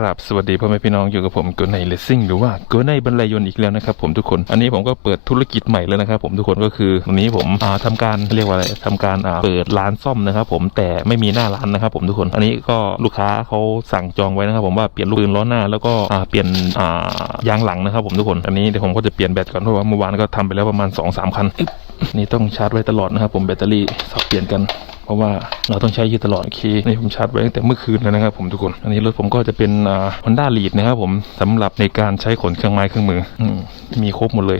ครับสวัสดีพ่อแม่พี่น้องอยู่กับผมโกไนเลสซิ่งหรือว่าโกไนบรรลัยยนต์อีกแล้วนะครับผมทุกคนอันนี้ผมก็เปิดธุรกิจใหม่แล้วนะครับผมทุกคนก็คือวันนี้ผมอ่าทำการเรียกว่าอะไรทำการเปิดร้านซ่อมนะครับผมแต่ไม่มีหน้าร้านนะครับผมทุกคนอันนี้ก็ลูกค้าเขาสั่งจองไว้นะครับผมว่าเปลี่ยนลูกปืนล้อหน้าแล้วก็เปลี่ยนยางหลังนะครับผมทุกคนอันนี้เดี๋ยวผมก็จะเปลี่ยนแบตก่อนเพราะว่าเมื่อวานก็ทำไปแล้วประมาณ2อสามคันนี่ต้องชาร์จไว้ตลอดนะครับผมแบตเตอรี่สับเปลี่ยนกัน เพราะว่าเราต้องใช้ยืดตลอดคีย์นี่ผมชาร์จไว้ตั้งแต่เมื่อคืนแล้วนะครับผมทุกคน อันนี้รถผมก็จะเป็นฮอ่า Honda Lead นะครับผมสำหรับในการใช้ขนเครื่องไม้เครื่องมืออมมีครบหมดเลย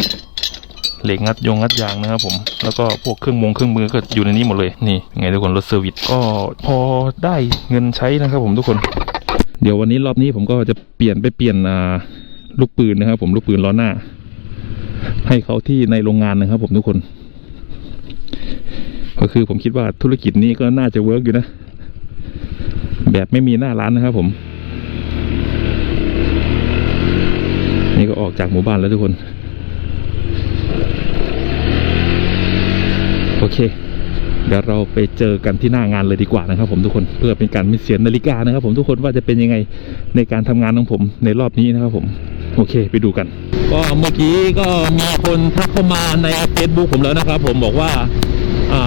เหล็กงัดยงงัดยางนะครับผมแล้วก็พวกเครื่องมงเครื่องมือก็อยู่ในนี้หมดเลยนี่ไงทุกคนรถเซอร์วิสก็พอได้เงินใช้นะครับผมทุกคน เดี๋ยววันนี้รอบนี้ผมก็จะเปลี่ยนไปเปลี่ยนลูกปืนนะครับ ผมลูกปืนล้อหน้า ให้เขาที่ในโรงงานนะครับผมทุกคน ก็คือผมคิดว่าธุรกิจนี้ก็น่าจะเวิร์กอยู่นะ แบบไม่มีหน้าร้านนะครับผม นี่ก็ออกจากหมู่บ้านแล้วทุกคน โอเค เดี๋ยวเราไปเจอกันที่หน้างานเลยดีกว่านะครับผมทุกคนเพื่อเป็นการไม่เสียนาฬิกานะครับ ผมทุกคนว่าจะเป็นยังไงในการทำงานของผมในรอบนี้นะครับผมโอเค ไปดูกัน ก็เมื่อกี้ก็มีคนทักเข้ามาใน Facebook ผมแล้วนะครับ ผมบอกว่า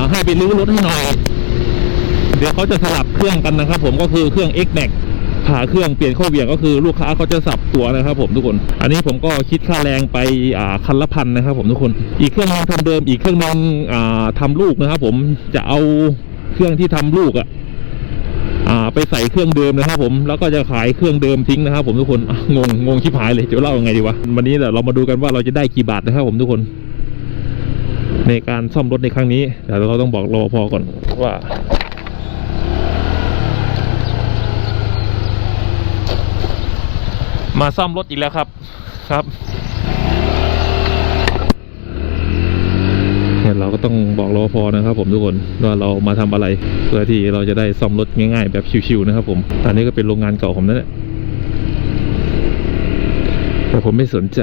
ให้ไปรื้อรถให้หน่อย เดี๋ยวเขาจะสลับเครื่องกันนะครับ ผมก็คือเครื่อง X Max ผ่าเครื่องเปลี่ยนข้อเหวี่ยงก็คือลูกค้าเขาจะสับตัวนะครับ ผมทุกคน อันนี้ผมก็คิดค่าแรงไปคันละพันนะครับ ผมทุกคน อีกเครื่องนึงทำเดิม อีกเครื่องนึงอ่าทำลูกนะครับ ผมจะเอาเครื่องที่ทำลูกอะอ่าไปใส่เครื่องเดิมนะครับ ผมแล้วก็จะขายเครื่องเดิมทิ้งนะครับ ผมทุกคนงงงงชิบหายเลยจะเล่ายังไงดีวะวันนี้เดี๋ยวเรามาดูกันว่าเราจะได้กี่บาทนะครับ ผมทุกคน ในการซ่อมรถในครั้งนี้แต่เราต้องบอกรปภก่อนว่ามาซ่อมรถอีกแล้วครับครับเนี่ยเราก็ต้องบอกรปภนะครับ ผมทุกคนว่าเรามาทำอะไร เพื่อที่เราจะได้ซ่อมรถง่ายๆ แบบชิวๆนะครับ ผมตอนนี้ก็เป็นโรงงานเก่าผมนั่นแหละแต่ผมไม่สนใจ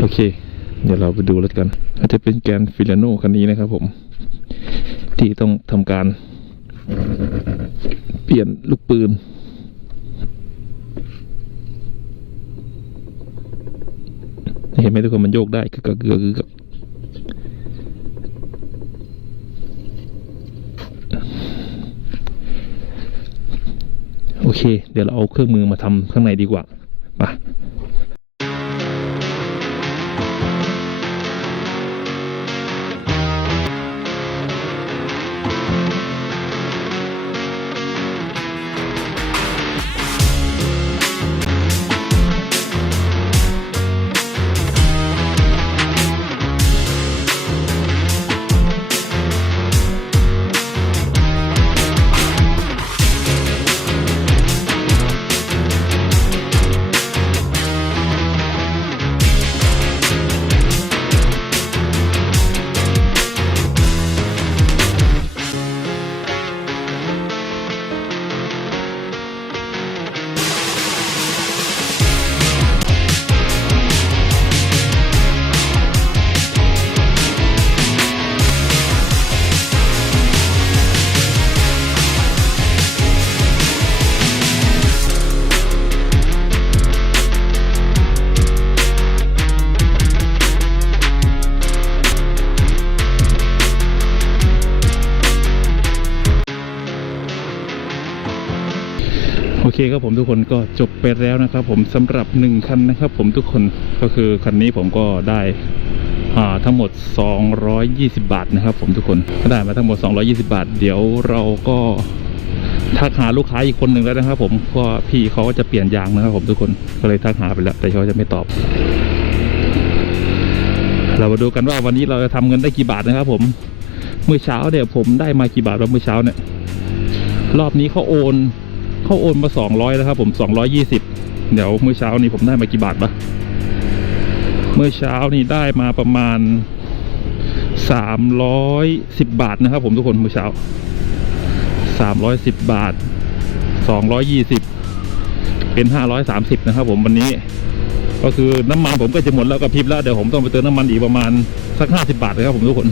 โอเค เดี๋ยวเราไปดูรถกันอาจจะเป็นแกนฟิลาโนคันนี้นะครับผม ที่ต้องทำการ เปลี่ยนลูกปืน เห็นไหมทุกคนมันโยกได้กึกกึกกึกกึกโอเค เดี๋ยวเราเอาเครื่องมือมาทำข้างในดีกว่ามา เคครับผมทุกคนก็จบไปแล้วนะครับ ผมสำหรับหนึ่งคันนะครับ ผมทุกคนก็คือคันนี้ผมก็ได้อ่าทั้งหมด 220 บาทนะครับ ผมทุกคนก็ได้มาทั้งหมด 220 บาท เดี๋ยวเราก็ทักหาลูกค้าอีกคนหนึ่งแล้วนะครับ ผมก็พี่เขาก็จะเปลี่ยนยางนะครับ ผมทุกคนก็เลยทักหาไปแล้ว แต่เขาจะไม่ตอบ เรามาดูกันว่าวันนี้เราจะทำเงินได้กี่บาทนะครับ ผมเมื่อเช้าเนี่ยผมได้มากี่บาทแล้วเมื่อเช้าเนี่ยรอบนี้เขาโอน เขาโอนมาสองร้อยแล้วครับผมสองร้อยี่สิบเดี๋ยวเมื่อเช้านี้ผมได้มากี่บาทปะเมื่อเช้านี่ได้มาประมาณสามร้อยสิบบาทนะครับ ผมทุกคนเมื่อเช้าสามร้อยสิบบาทสองร้อยยี่สิบเป็นห้าร้อยสามสิบนะครับ ผมวันนี้ ก็คือน้ำมันผมก็จะหมดแล้วกับพริบแล้วเดี๋ยวผมต้องไปเติมน้ำมันอีกประมาณสักห้าสิบาทเลยครับผมทุกคน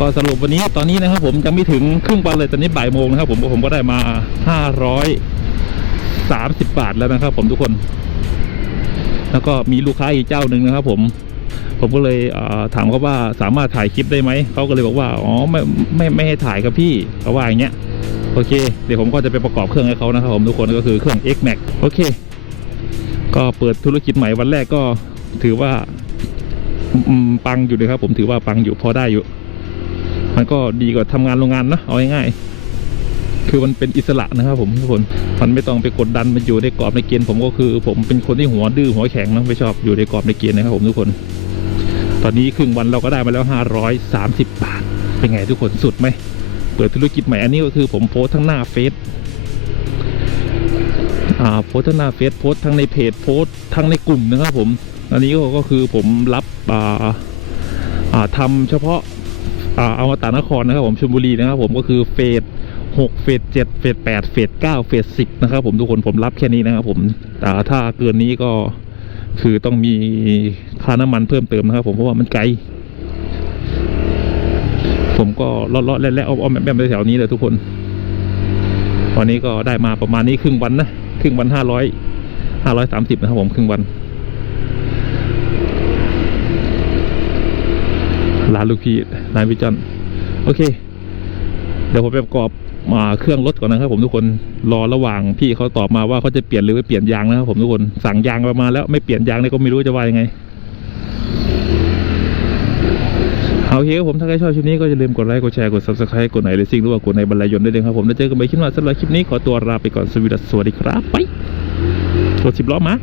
ก็สรุปวันนี้ตอนนี้นะครับผมยังไม่ถึงครึ่งวันเลยตอนนี้บ่ายโมงนะครับผมผมก็ได้มาห้าร้อยสามสิบบาทแล้วนะครับ ผมทุกคน แล้วก็มีลูกค้าอีกเจ้าหนึ่งนะครับ ผม ผมก็เลยถามเขาว่าสามารถถ่ายคลิปได้ไหมเขาก็เลยบอกว่าอ๋อไม่ไม่ไม่ให้ถ่ายครับพี่เขาว่าอย่างเงี้ยโอเค เดี๋ยวผมก็จะไปประกอบเครื่องให้เขานะครับผมทุกคนก็คือเครื่อง X Max โอเค ก็เปิดธุรกิจใหม่วันแรกก็ถือว่าปังอยู่เลยครับผมถือว่าปังอยู่พอได้อยู่ มันก็ดีกว่าทำงานโรงงานนะเอาง่ายๆคือมันเป็นอิสระนะครับผมทุกคนมันไม่ต้องไปกดดันมันอยู่ในกรอบในเกณฑ์ผมก็คือ ผมเป็นคนที่หัวดื้อหัวแข็งนะไม่ชอบอยู่ในกรอบในเกณฑ์นะครับผมทุกคน ตอนนี้ครึ่งวันเราก็ได้มาแล้วห้าร้อยสามสิบาท เป็นไงทุกคนสุดไหมเปิดธุรกิจใหม่อันนี้ก็คือผมโพสทั้งหน้าเฟซอ่าโพสทั้งหน้าเฟซโพสทั้งในเพจโพสทั้งในกลุ่มนะครับผมอันนี้ก็คือผมรับอ่าทำเฉพาะ อ่าอมตะนครนะครับผมชลบุรีนะครับผมก็คือเฟสหกเฟสเจ็ดเฟสแปดเฟสเก้าเฟสสิบนะครับผมทุกคนผมรับแค่นี้นะครับผมแต่ถ้าเกินนี้ก็คือต้องมีค่าน้ำมันเพิ่มเติมนะครับผมเพราะว่ามันไกล ผมก็เลาะๆแล่ๆอ้อมๆแม่ๆแถวๆนี้เลยทุกคนวันนี้ก็ได้มาประมาณนี้ครึ่งวันนะครึ่งวันห้าร้อยห้าร้อยสามสิบนะครับผมครึ่งวัน ร้านลูกพี่ร้านวิจันโอเค เดี๋ยวผมไปประกอบมาเครื่องรถก่อนนะครับผมทุกคนรอระหว่างพี่เขาตอบมาว่าเขาจะเปลี่ยนหรือไม่เปลี่ยนยางนะครับผมทุกคนสั่งยางมามาแล้วไม่เปลี่ยนยางเนี่ยก็ไม่รู้จะว่ายังไงเอาโอเคครับผมถ้าใครชอบคลิปนี้ก็อย่าลืมกดไลค์กดแชร์กด subscribe กดไหนเลยซิ่งหรือว่ากดในบรรลัยยนต์ได้เลยครับผมแล้วเจอกันใหม่คลิปหน้าสำหรับคลิปนี้ขอตัวลาไปก่อนสวัสดีครับไปกดสิบล้อมา